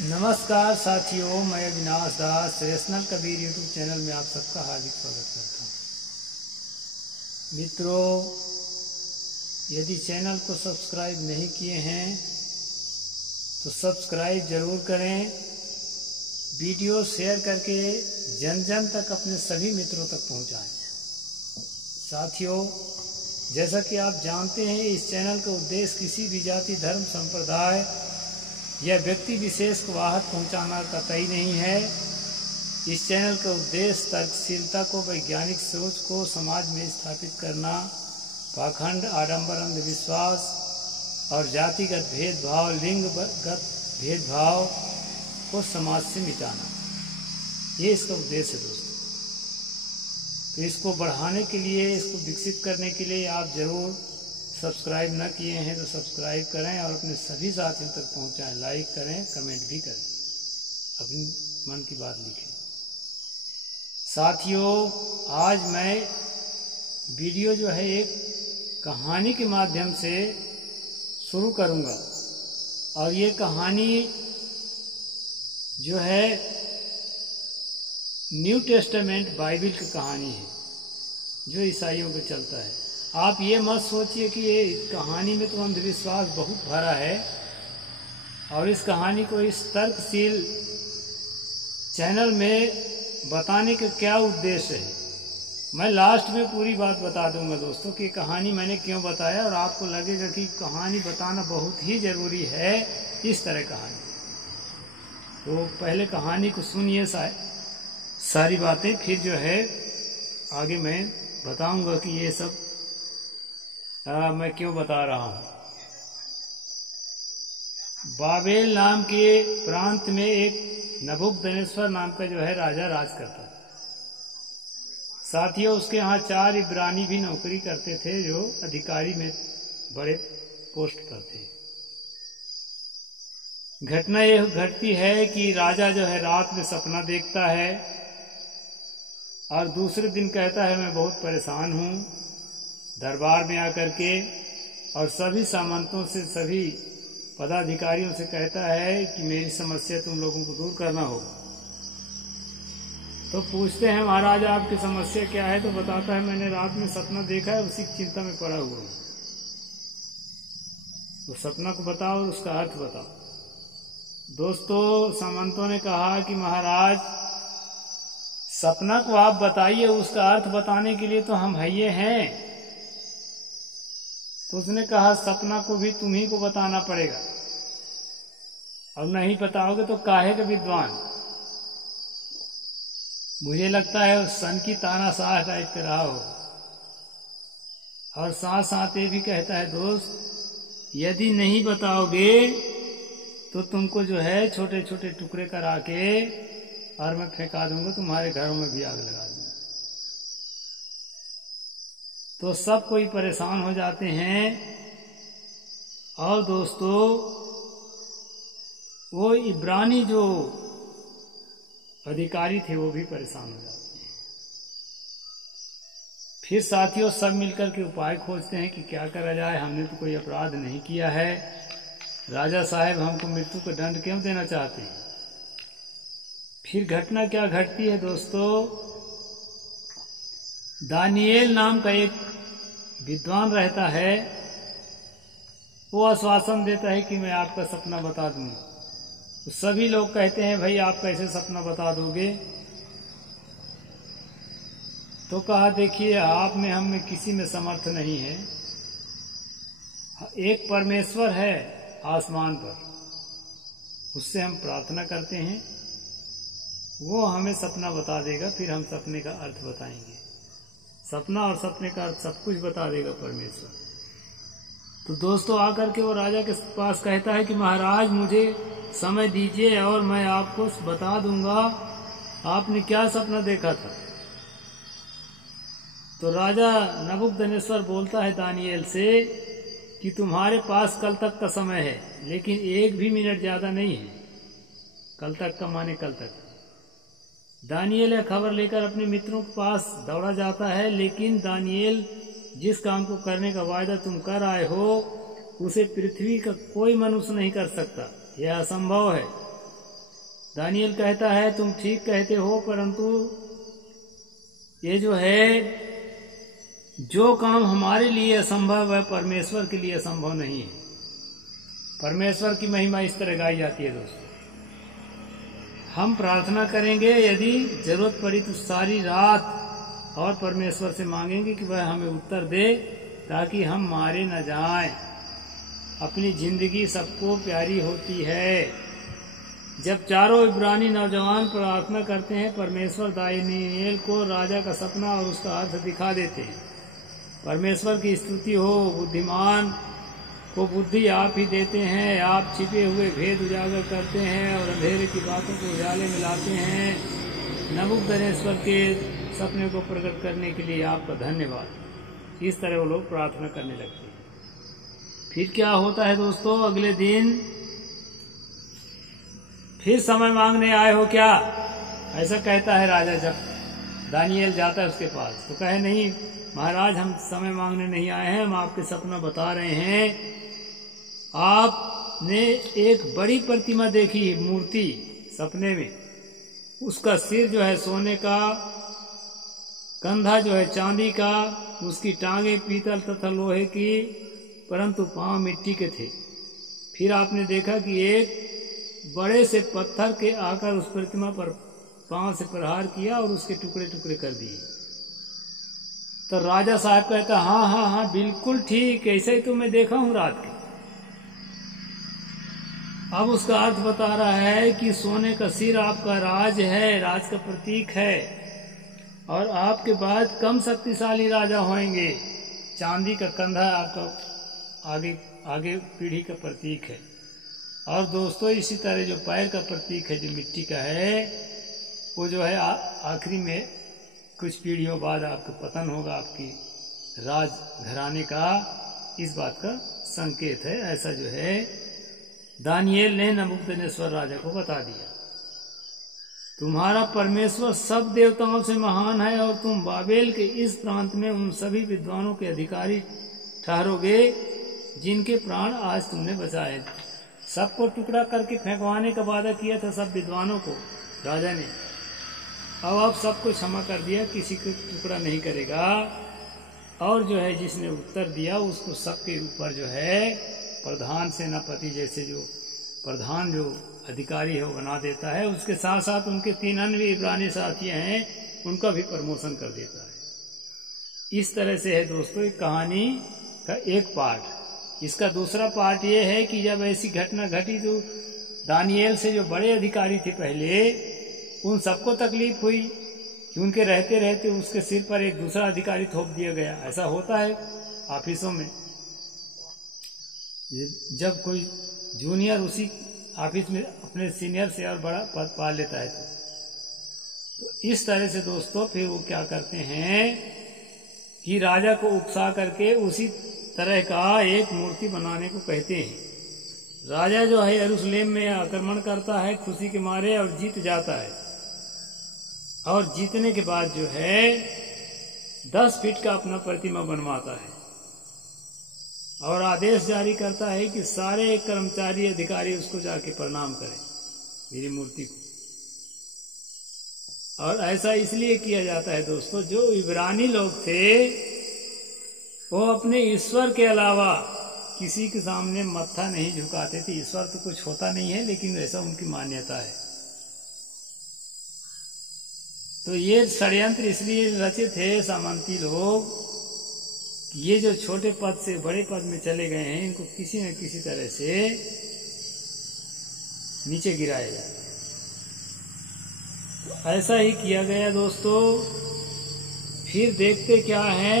नमस्कार साथियों, मैं अविनाश दास रेशनल कबीर यूट्यूब चैनल में आप सबका हार्दिक स्वागत करता हूं। मित्रों, यदि चैनल को सब्सक्राइब नहीं किए हैं तो सब्सक्राइब जरूर करें। वीडियो शेयर करके जन जन तक अपने सभी मित्रों तक पहुंचाएं। साथियों, जैसा कि आप जानते हैं, इस चैनल का उद्देश्य किसी भी जाति, धर्म, संप्रदाय या व्यक्ति विशेष को आहत पहुंचाना कतई नहीं है। इस चैनल का उद्देश्य तर्कशीलता को, वैज्ञानिक सोच को समाज में स्थापित करना, पाखंड, आडंबर, अंधविश्वास और जातिगत भेदभाव, लिंगगत भेदभाव को समाज से मिटाना, ये इसका उद्देश्य है दोस्तों। तो इसको बढ़ाने के लिए, इसको विकसित करने के लिए आप जरूर सब्सक्राइब न किए हैं तो सब्सक्राइब करें और अपने सभी साथियों तक पहुंचाएं। लाइक करें, कमेंट भी करें, अपनी मन की बात लिखें। साथियों, आज मैं वीडियो जो है एक कहानी के माध्यम से शुरू करूंगा और ये कहानी जो है न्यू टेस्टामेंट बाइबल की कहानी है जो ईसाइयों पे चलता है। आप ये मत सोचिए कि ये कहानी में तो अंधविश्वास बहुत भरा है और इस कहानी को इस तर्कशील चैनल में बताने का क्या उद्देश्य है। मैं लास्ट में पूरी बात बता दूंगा दोस्तों कि कहानी मैंने क्यों बताया, और आपको लगेगा कि कहानी बताना बहुत ही जरूरी है, इस तरह कहानी। तो पहले कहानी को सुनिए सारी बातें, फिर जो है आगे मैं बताऊंगा कि ये सब मैं क्यों बता रहा हूं। बाबेल नाम के प्रांत में एक नबूकदनेस्सर नाम का जो है राजा राज करता था। साथियों, उसके यहाँ 4 इब्रानी भी नौकरी करते थे जो अधिकारी में बड़े पोस्ट पर थे। घटना यह घटती है कि राजा जो है रात में सपना देखता है और दूसरे दिन कहता है मैं बहुत परेशान हूं। दरबार में आकर के और सभी सामंतों से, सभी पदाधिकारियों से कहता है कि मेरी समस्या तुम लोगों को दूर करना होगा। तो पूछते हैं महाराज आपकी समस्या क्या है? तो बताता है मैंने रात में सपना देखा है, उसी की चिंता में पड़ा हुआ हूं। तो सपना को बताओ और उसका अर्थ बताओ। दोस्तों, सामंतों ने कहा कि महाराज सपना को आप बताइए, उसका अर्थ बताने के लिए तो हम हइये हैं। तो उसने कहा सपना को भी तुम्ही को बताना पड़ेगा और नहीं बताओगे तो काहे के विद्वान। मुझे लगता है उस सन की तानाशाह टाइप के रहा हो। और साथ साथ ये भी कहता है दोस्त, यदि नहीं बताओगे तो तुमको जो है छोटे छोटे टुकड़े करा के और मैं फेंका दूंगा, तुम्हारे घरों में भी आग लगा दूंगा। तो सब कोई परेशान हो जाते हैं और दोस्तों वो इब्रानी जो अधिकारी थे वो भी परेशान हो जाते हैं। फिर साथियों सब मिलकर के उपाय खोजते हैं कि क्या करा जाए, हमने तो कोई अपराध नहीं किया है, राजा साहब हमको मृत्यु का दंड क्यों देना चाहते हैं। फिर घटना क्या घटती है दोस्तों, दानिएल नाम का एक विद्वान रहता है, वो आश्वासन देता है कि मैं आपका सपना बता दूंगा। तो सभी लोग कहते हैं भाई आप कैसे सपना बता दोगे? तो कहा देखिए आप में हम में किसी में समर्थ नहीं है, एक परमेश्वर है आसमान पर, उससे हम प्रार्थना करते हैं, वो हमें सपना बता देगा, फिर हम सपने का अर्थ बताएंगे। सपना और सपने का अर्थ सब कुछ बता देगा परमेश्वर। तो दोस्तों आकर के वो राजा के पास कहता है कि महाराज मुझे समय दीजिए और मैं आपको बता दूंगा आपने क्या सपना देखा था। तो राजा नबूकदनेस्सर बोलता है दानिएल से कि तुम्हारे पास कल तक का समय है, लेकिन 1 भी मिनट ज्यादा नहीं है। कल तक का माने कल तक। दानिएल यह खबर लेकर अपने मित्रों के पास दौड़ा जाता है, लेकिन दानिएल जिस काम को करने का वायदा तुम कर आए हो उसे पृथ्वी का कोई मनुष्य नहीं कर सकता, यह असंभव है। दानियल कहता है तुम ठीक कहते हो, परंतु ये जो है, जो काम हमारे लिए असंभव है परमेश्वर के लिए असंभव नहीं है। परमेश्वर की महिमा इस तरह गाई जाती है दोस्तों। हम प्रार्थना करेंगे, यदि जरूरत पड़ी तो सारी रात, और परमेश्वर से मांगेंगे कि वह हमें उत्तर दे, ताकि हम मारे न जाएं। अपनी जिंदगी सबको प्यारी होती है। जब चारों इब्रानी नौजवान प्रार्थना करते हैं, परमेश्वर दानियेल को राजा का सपना और उसका अर्थ दिखा देते हैं। परमेश्वर की स्तुति हो। बुद्धिमान को बुद्धि आप ही देते हैं। आप छिपे हुए भेद उजागर करते हैं और अंधेरे की बातों को उजाले में लाते हैं। नबूकदनेस्सर के सपने को प्रकट करने के लिए आपका धन्यवाद। इस तरह वो लोग प्रार्थना करने लगते हैं। फिर क्या होता है दोस्तों? अगले दिन फिर समय मांगने आए हो क्या, ऐसा कहता है राजा। जब दानियेल जाता है उसके पास तो कहे, नहीं महाराज, हम समय मांगने नहीं आए हैं, हम आपके सपना बता रहे हैं। आपने एक बड़ी प्रतिमा देखी, मूर्ति सपने में। उसका सिर जो है सोने का, कंधा जो है चांदी का, उसकी टांगे पीतल तथा लोहे की, परंतु पांव मिट्टी के थे। फिर आपने देखा कि एक बड़े से पत्थर के आकर उस प्रतिमा पर पांव से प्रहार किया और उसके टुकड़े टुकड़े कर दिए। तो राजा साहब कहता, हाँ हाँ हाँ बिल्कुल ठीक, ऐसे ही तो मैं देखा हूं रात के। अब उसका अर्थ बता रहा है कि सोने का सिर आपका राज है, राज का प्रतीक है, और आपके बाद कम शक्तिशाली राजा होंगे। चांदी का कंधा आपका आगे पीढ़ी का प्रतीक है। और दोस्तों इसी तरह जो पैर का प्रतीक है, जो मिट्टी का है, वो जो है आखिरी में कुछ पीढ़ियों बाद आपका पतन होगा, आपकी राज घराने का। इस बात का संकेत है। ऐसा जो है दानियेल ने नबूकदनेस्सर राजा को बता दिया। तुम्हारा परमेश्वर सब देवताओं से महान है, और तुम बाबेल के इस प्रांत में उन सभी विद्वानों के अधिकारी ठहरोगे जिनके प्राण आज तुमने बचाए। सबको टुकड़ा करके फेंकवाने का वादा किया था सब विद्वानों को राजा ने। अब सबको क्षमा कर दिया, किसी को टुकड़ा नहीं करेगा। और जो है जिसने उत्तर दिया उसको सबके ऊपर जो है प्रधान सेनापति जैसे जो प्रधान जो अधिकारी है वो बना देता है। उसके साथ साथ उनके 3 अन्य इब्रानी साथी हैं, उनका भी प्रमोशन कर देता है। इस तरह से है दोस्तों एक कहानी का एक पार्ट। इसका दूसरा पार्ट ये है कि जब ऐसी घटना घटी तो दानियेल से जो बड़े अधिकारी थे पहले, उन सबको तकलीफ हुई कि उनके रहते रहते उसके सिर पर एक दूसरा अधिकारी थोप दिया गया। ऐसा होता है ऑफिसों में, जब कोई जूनियर उसी ऑफिस में अपने सीनियर से और बड़ा पद पा लेता है तो इस तरह से दोस्तों फिर वो क्या करते हैं कि राजा को उकसा करके उसी तरह का एक मूर्ति बनाने को कहते हैं। राजा जो है यरूशलेम में आक्रमण करता है खुशी के मारे और जीत जाता है, और जीतने के बाद जो है 10 फीट का अपना प्रतिमा बनवाता है और आदेश जारी करता है कि सारे कर्मचारी अधिकारी उसको जाके प्रणाम करें मेरी मूर्ति को। और ऐसा इसलिए किया जाता है दोस्तों, जो इब्रानी लोग थे वो अपने ईश्वर के अलावा किसी के सामने मत्था नहीं झुकाते थे। ईश्वर तो कुछ होता नहीं है, लेकिन ऐसा उनकी मान्यता है। तो ये षड्यंत्र इसलिए रचे थे सामंती लोग, ये जो छोटे पद से बड़े पद में चले गए हैं, इनको किसी न किसी तरह से नीचे गिराया जाए। तो ऐसा ही किया गया दोस्तों। फिर देखते क्या है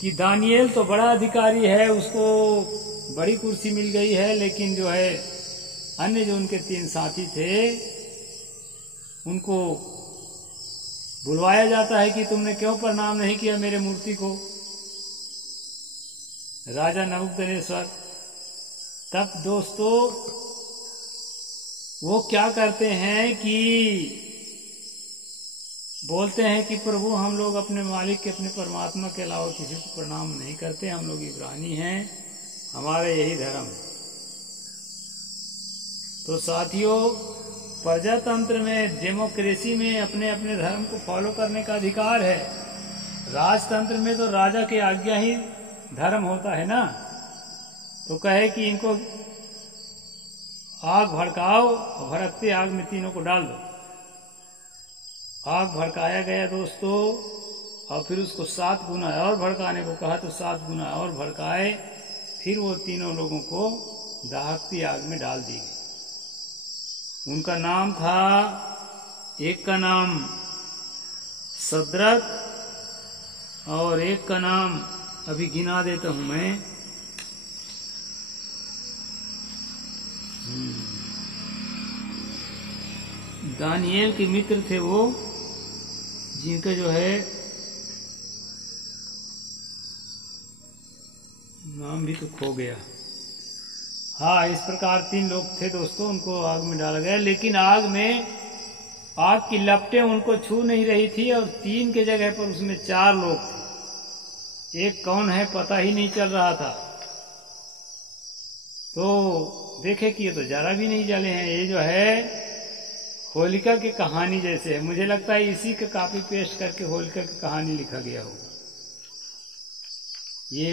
कि दानियेल तो बड़ा अधिकारी है, उसको बड़ी कुर्सी मिल गई है, लेकिन जो है अन्य जो उनके 3 साथी थे उनको बुलवाया जाता है कि तुमने क्यों प्रणाम नहीं किया मेरे मूर्ति को। राजा नबूकदनेस्सर तब दोस्तों वो क्या करते हैं कि बोलते हैं कि प्रभु हम लोग अपने मालिक के अपने परमात्मा के अलावा किसी को प्रणाम नहीं करते, हम लोग इब्रानी हैं, हमारा यही धर्म है। तो साथियों प्रजातंत्र में, डेमोक्रेसी में अपने अपने धर्म को फॉलो करने का अधिकार है। राजतंत्र में तो राजा की आज्ञा ही धर्म होता है ना। तो कहे कि इनको आग भड़काओ और भड़कते आग में तीनों को डाल दो। आग भड़काया गया दोस्तों, और फिर उसको 7 गुना और भड़काने को कहा तो 7 गुना और भड़काए। फिर वो तीनों लोगों को दाहकती आग में डाल दी गई। उनका नाम था, एक का नाम शद्रक और एक का नाम अभी गिना देता हूं मैं। दानिएल के मित्र थे वो, जिनका जो है नाम भी तो खो गया। हाँ, इस प्रकार 3 लोग थे दोस्तों, उनको आग में डाला गया। लेकिन आग की लपटें उनको छू नहीं रही थी, और 3 के जगह पर उसमें 4 लोग थे। एक कौन है पता ही नहीं चल रहा था। तो देखे कि ये तो जरा भी नहीं जले हैं। ये जो है होलिका की कहानी जैसे है। मुझे लगता है इसी का कॉपी पेस्ट करके होलिका की कहानी लिखा गया होगा। ये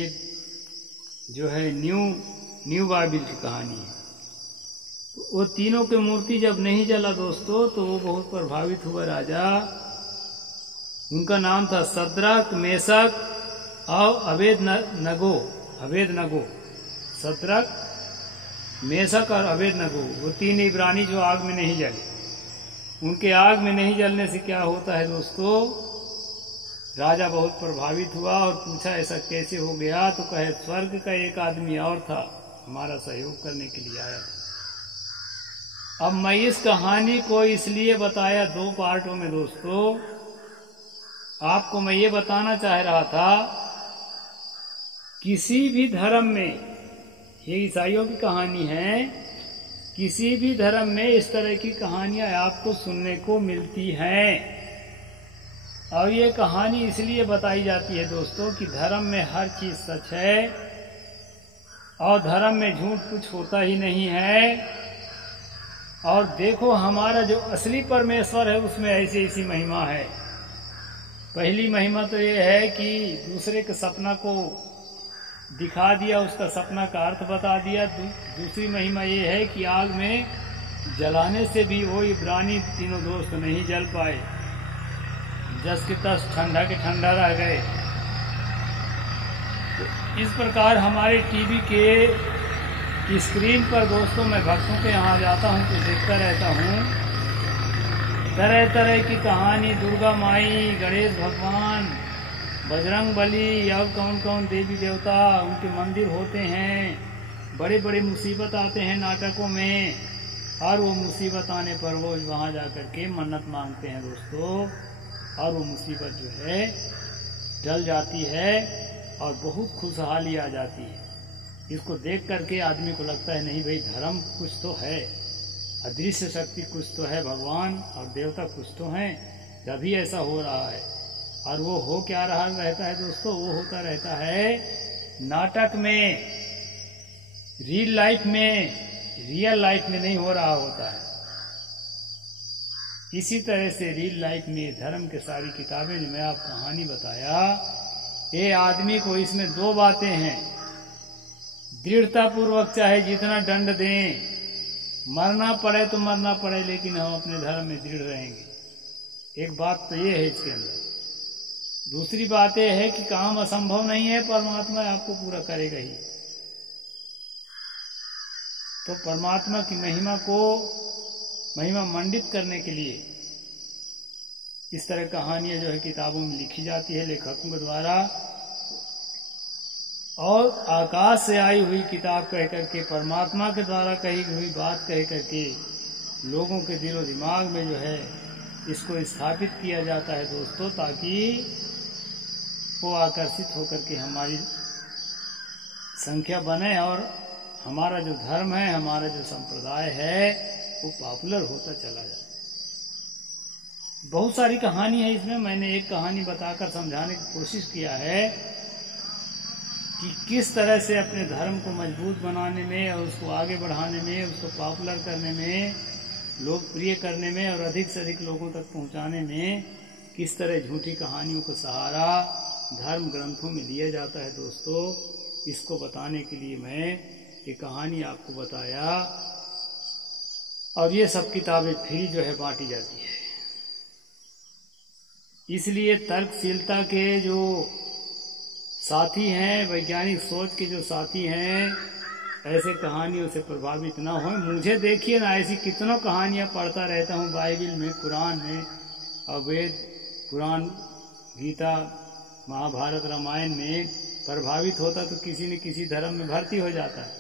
जो है न्यू बाइबिल की कहानी है। तो वो तीनों की मूर्ति जब नहीं जला दोस्तों, तो वो बहुत प्रभावित हुआ राजा। उनका नाम था शद्रक, मेशक और अबेदनगो। शद्रक, मेशक और अबेदनगो, वो 3 इब्रानी जो आग में नहीं जले। उनके आग में नहीं जलने से क्या होता है दोस्तों, राजा बहुत प्रभावित हुआ और पूछा ऐसा कैसे हो गया। तो कहे स्वर्ग का एक आदमी और था, हमारा सहयोग करने के लिए आया था। अब मैं इस कहानी को इसलिए बताया 2 पार्टों में दोस्तों। आपको मैं ये बताना चाह रहा था, किसी भी धर्म में, ये ईसाइयों की कहानी है, किसी भी धर्म में इस तरह की कहानियां आपको सुनने को मिलती हैं। और ये कहानी इसलिए बताई जाती है दोस्तों कि धर्म में हर चीज सच है, और धर्म में झूठ कुछ होता ही नहीं है। और देखो, हमारा जो असली परमेश्वर है उसमें ऐसी ऐसी महिमा है। पहली महिमा तो ये है कि दूसरे के सपना को दिखा दिया, उसका सपना का अर्थ बता दिया। दूसरी महिमा ये है कि आग में जलाने से भी वो इब्रानी तीनों दोस्त नहीं जल पाए, जस के तस ठंडा के ठंडा रह गए। तो इस प्रकार हमारे टीवी के स्क्रीन पर दोस्तों, मैं भक्तों के यहाँ जाता हूँ तो देखता रहता हूँ तरह तरह की कहानी। दुर्गा माई, गणेश भगवान, बजरंग बली और कौन कौन देवी देवता, उनके मंदिर होते हैं। बड़े बड़े मुसीबत आते हैं नाटकों में, और वो मुसीबत आने पर वो वहाँ जाकर के मन्नत मांगते हैं दोस्तों, और वो मुसीबत जो है टल जाती है और बहुत खुशहाली आ जाती है। इसको देख करके आदमी को लगता है नहीं भाई, धर्म कुछ तो है, अदृश्य शक्ति कुछ तो है, भगवान और देवता कुछ तो हैं, तभी ऐसा हो रहा है। और वो हो क्या रहा रहता है दोस्तों, वो होता रहता है नाटक में, रियल लाइफ में नहीं हो रहा होता है। इसी तरह से रियल लाइफ में धर्म के सारी किताबें जो मैं आप कहानी बताया, ये आदमी को इसमें 2 बातें हैं। दृढ़ता पूर्वक चाहे जितना दंड दें, मरना पड़े तो मरना पड़े, लेकिन हम अपने धर्म में दृढ़ रहेंगे। एक बात तो ये है इसके अंदर। दूसरी बात यह है कि काम असंभव नहीं है, परमात्मा आपको पूरा करेगा ही। तो परमात्मा की महिमा मंडित करने के लिए इस तरह कहानियां जो है किताबों में लिखी जाती है लेखकों के द्वारा। और आकाश से आई हुई किताब कह करके, परमात्मा के द्वारा कही हुई बात कह करके लोगों के दिलो दिमाग में जो है इसको स्थापित किया जाता है दोस्तों, ताकि वो आकर्षित होकर के हमारी संख्या बने और हमारा जो धर्म है, हमारा जो संप्रदाय है, वो पॉपुलर होता चला जाए। बहुत सारी कहानी है इसमें। मैंने एक कहानी बताकर समझाने की कोशिश किया है कि किस तरह से अपने धर्म को मजबूत बनाने में और उसको आगे बढ़ाने में, उसको पॉपुलर करने में लोकप्रिय करने में और अधिक से अधिक लोगों तक पहुंचाने में किस तरह झूठी कहानियों को सहारा धर्म ग्रंथों में लिया जाता है दोस्तों, इसको बताने के लिए मैं ये कहानी आपको बताया। और ये सब किताबें फ्री जो है बांटी जाती है। इसलिए तर्कशीलता के जो साथी हैं, वैज्ञानिक सोच के जो साथी हैं, ऐसे कहानियों से प्रभावित ना हो। मुझे देखिए ना, ऐसी कितनों कहानियां पढ़ता रहता हूँ बाइबल में, कुरान में, और वेद, पुराण, गीता, महाभारत, रामायण में प्रभावित होता तो किसी न किसी धर्म में भर्ती हो जाता है।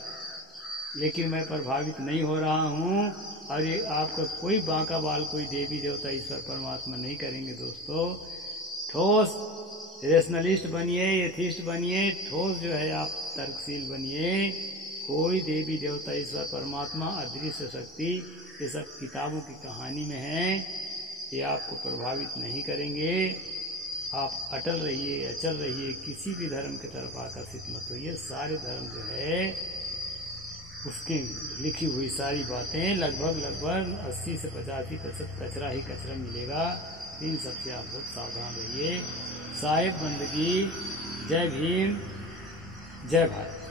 लेकिन मैं प्रभावित नहीं हो रहा हूँ। और ये आपका कोई बांका बाल, कोई देवी देवता, ईश्वर परमात्मा नहीं करेंगे दोस्तों। ठोस रेशनलिस्ट बनिए, एथिस्ट बनिए, ठोस जो है आप तर्कशील बनिए। कोई देवी देवता, ईश्वर परमात्मा, अदृश्य शक्ति, ये सब किताबों की कहानी में है, ये आपको प्रभावित नहीं करेंगे। आप अटल रहिए, अचल रहिए, किसी भी धर्म की तरफ आकर्षित मत होइए। सारे धर्म जो है उसकी लिखी हुई सारी बातें लगभग 80 से 85% कचरा ही कचरा मिलेगा। इन सबसे आप बहुत सावधान रहिए। साहिब बंदगी। जय भीम, जय भारत।